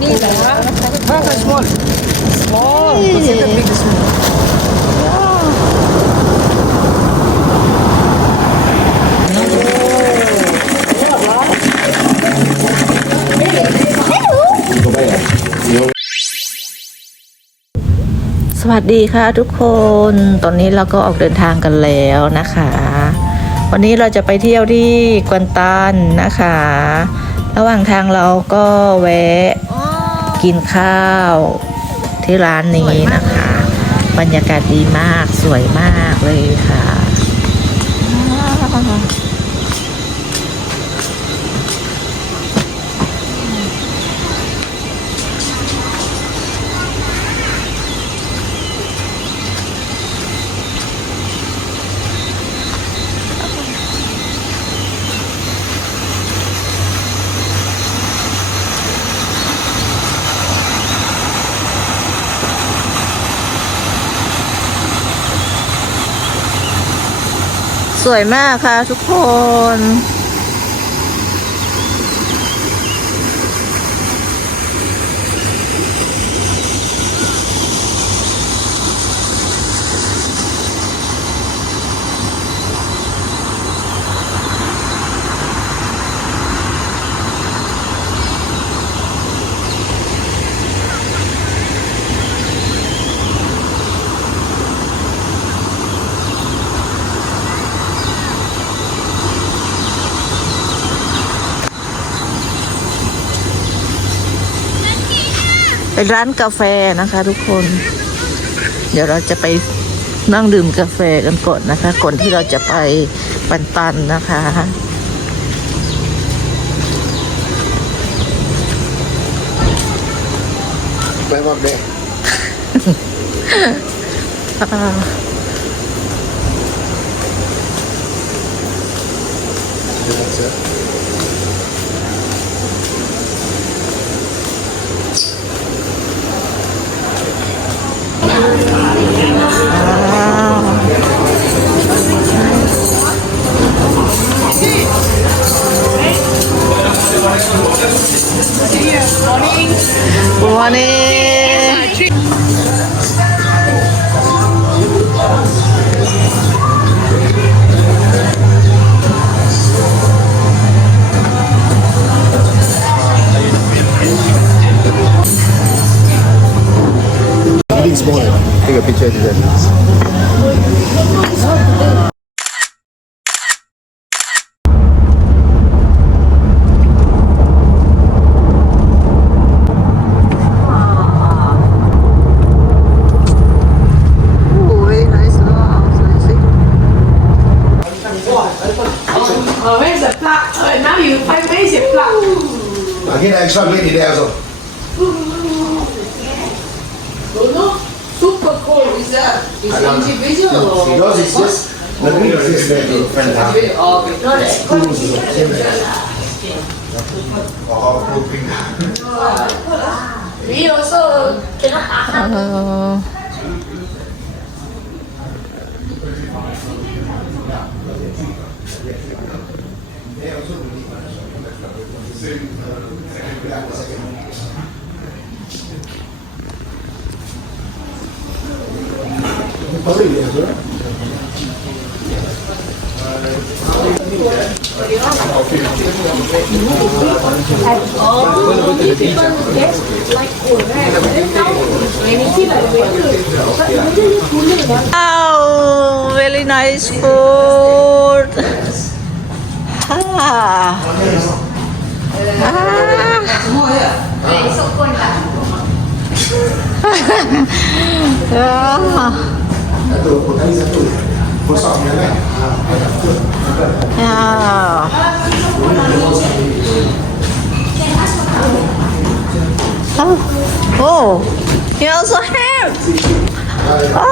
นี่แหละ Perfect small. small Consider big small. สวัสดีค่ะทุกคน ตอนนี้เราก็ออกเดินทางกันแล้วนะคะ วันนี้เราจะไปเที่ยวที่กวนตันนะคะ ระหว่างทางเราก็แวะ กินข้าวที่ร้านนี้นะคะ บรรยากาศดีมากสวยมากเลยค่ะ สวยมากค่ะทุกคน ร้านกาแฟนะคะ ทุกคน เดี๋ยวเราจะไปนั่งดื่มกาแฟกันก่อนนะคะ ก่อนที่เราจะไปปันตันนะคะ Climb up there. อ่า That's it. Yeah. Smaller. Take a picture of this. โอ้ย nice มากสวยสิ Oh, where's the plug? Uh, now you find where is your plug? I get extra meat in there also. Don't know. Super cold. Is that is individual or? Because it's just the meat is just there. Okay, oh, okay. No, that's Oh, cooking. We also cannot tahan. เออ ว้าว very nice food ฮ่าฮ่าอ่า Satu, kali satu. Kosong ya kan? อ่าโอ้ you also have ไอ้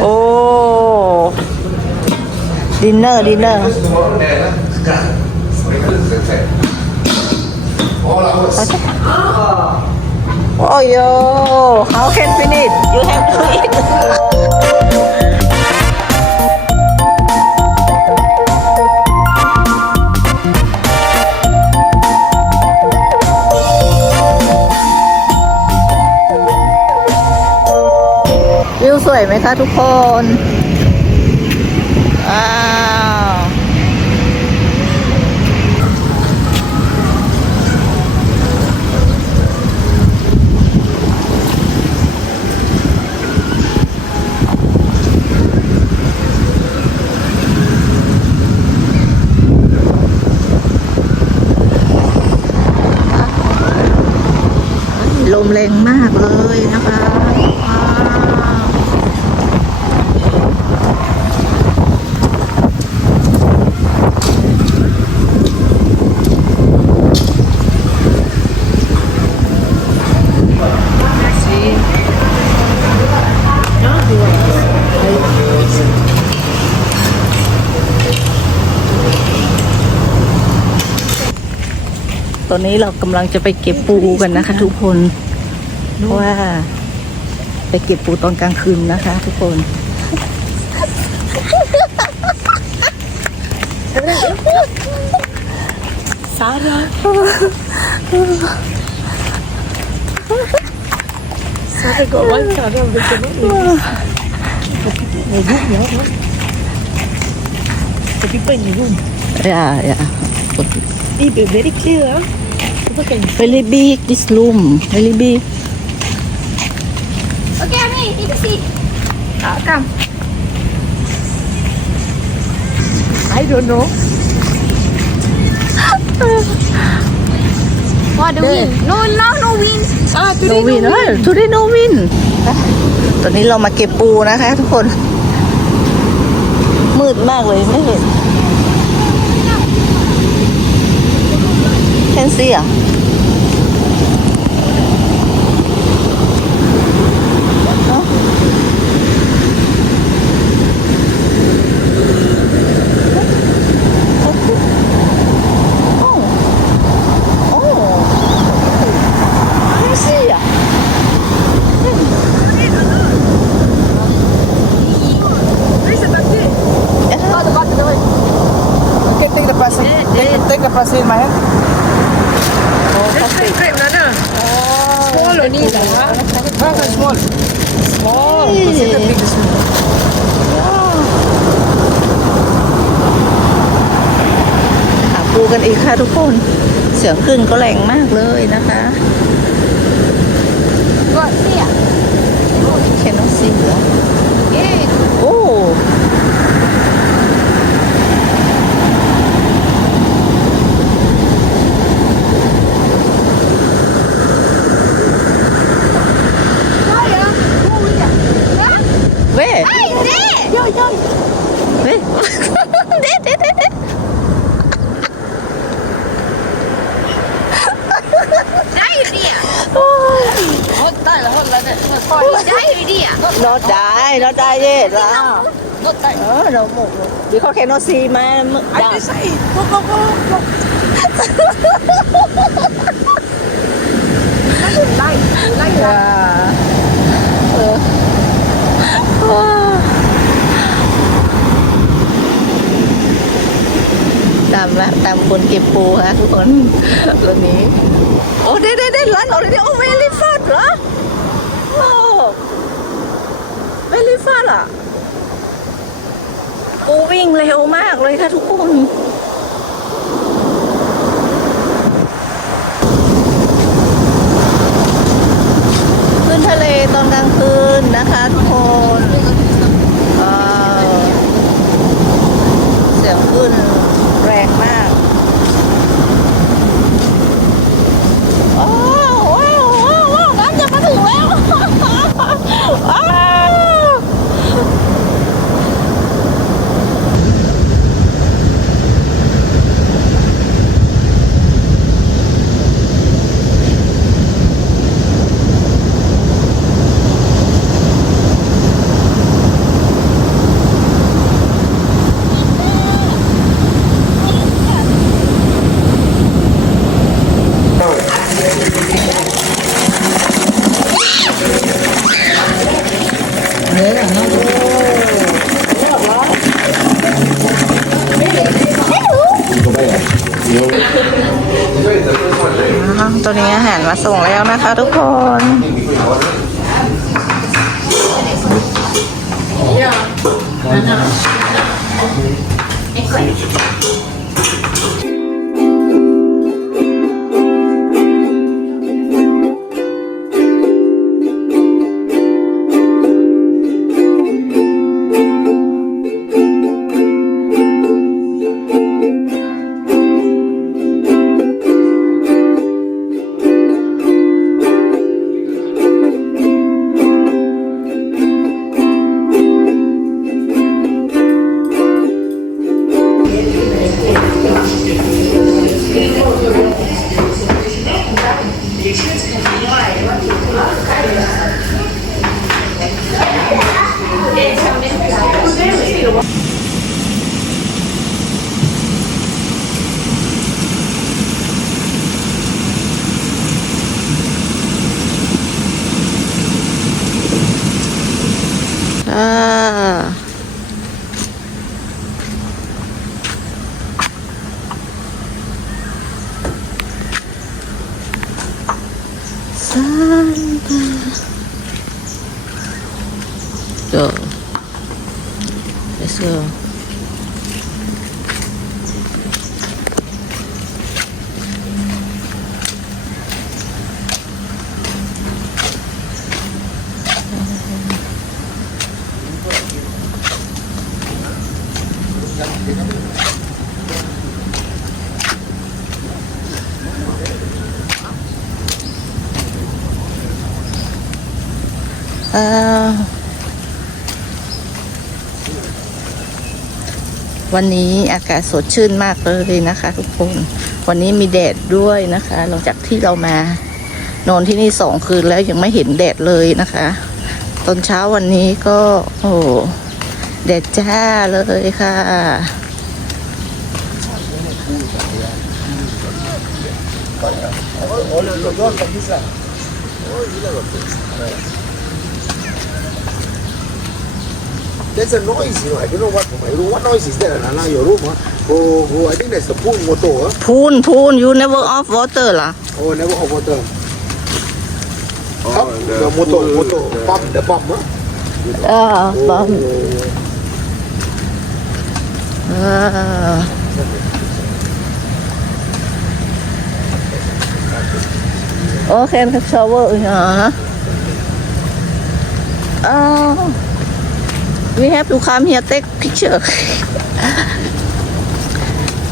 โอ้ดิ Oh yo, how can finish? You have to eat. วิวสวยไหมคะทุกคน อนนี้เรากำลังจะไปเก็บปูกันนะคะ ทุกคนเพราะว่า ไปเก็บปูตอนกลางคืนนะคะ ทุกคน Sarah. Sarah got one card of the community. The people in the room. อย่าอย่า They be very clear. Huh? People can very big this room very big Okay, Ami, take a seat. ah, come. I don't know. What the wind? No, now no wind. Ah, no today win เอ้ย today no win ตอนนี้เรามาเก็บปูนะคะทุกคน มืดมากเลยไม่เห็น can see อะ Can see อะ Okay, take the plastic. Take, take the plastic in my hand. Let's try grape nana. Small only lah. How can small? Small. Consider big is small. หาปูกันอีกค่ะทุกคน เสียงขึ้นก็แรงมากเลยนะคะ Got see ah. แคนอซีเหรอ Yeah. โอ้ Why ah? No wind ah? Huh? เว้ Hey, there. ย่อยย่อยเว้ เด็ดเด็ดเด็ดเด็ด Där är det. Hot day lah, hot lah. Där är det. นอได้นอได้เย็ดละ Not day. เออเราหมกดีเขาแคนอซีมาดัง I just say, go, go, go, go. Light, light. อ่าเออว้าตามละตามคนเก็บปูค่ะทุกคนตอนนี้ มาส่งแล้วนะคะทุกคนเดี๋ยว go. Let's go. เอ่ วันนี้อากาศสดชื่นมากเลยนะคะ ทุกคน วันนี้มีแดดด้วยนะคะหลังจากที่เรามานอนที่นี่สองคืนแล้วยังไม่เห็นแดดเลยนะคะ ตอนเช้าวันนี้ก็ โอ้แดดจ้าเลยค่ะ There's a noise, you know. I don't know what. I don't know what noise is there. Nana, your room, huh? Oh, oh, I think that's the pool motor, huh? พูนพูน you never off water ล่ะ Oh, never hot water. Pump, the motor, motor, pump, the pump, huh? เออปั๊ม Oh, เออโอ we have to come here take picture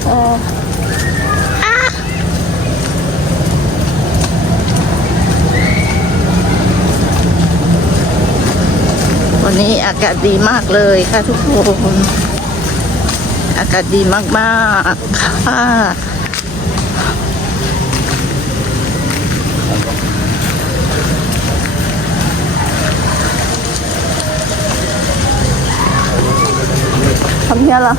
เอออะวันนี้อากาศดีมากเลยค่ะทุกคน อากาศดีมากๆค่ะ ทำเฮียเหรอ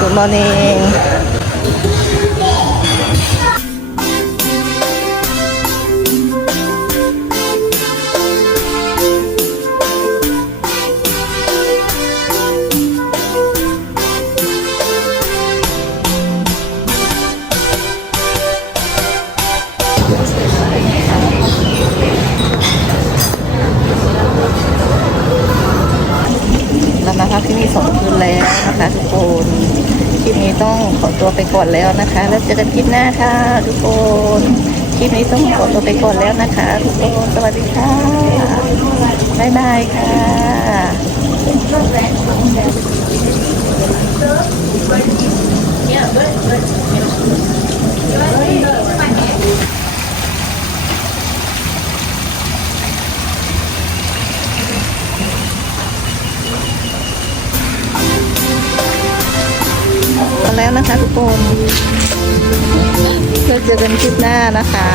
Good morning เรา ก่อนแล้วนะคะ แล้วเจอกันคลิปหน้าค่ะ ทุกคน คลิปนี้ต้องขอตัวไปก่อนแล้วนะคะ ทุกคน สวัสดีค่ะบ๊ายบายค่ะ แล้วนะคะทุกคนแล้วเจอกันคลิปหน้านะคะ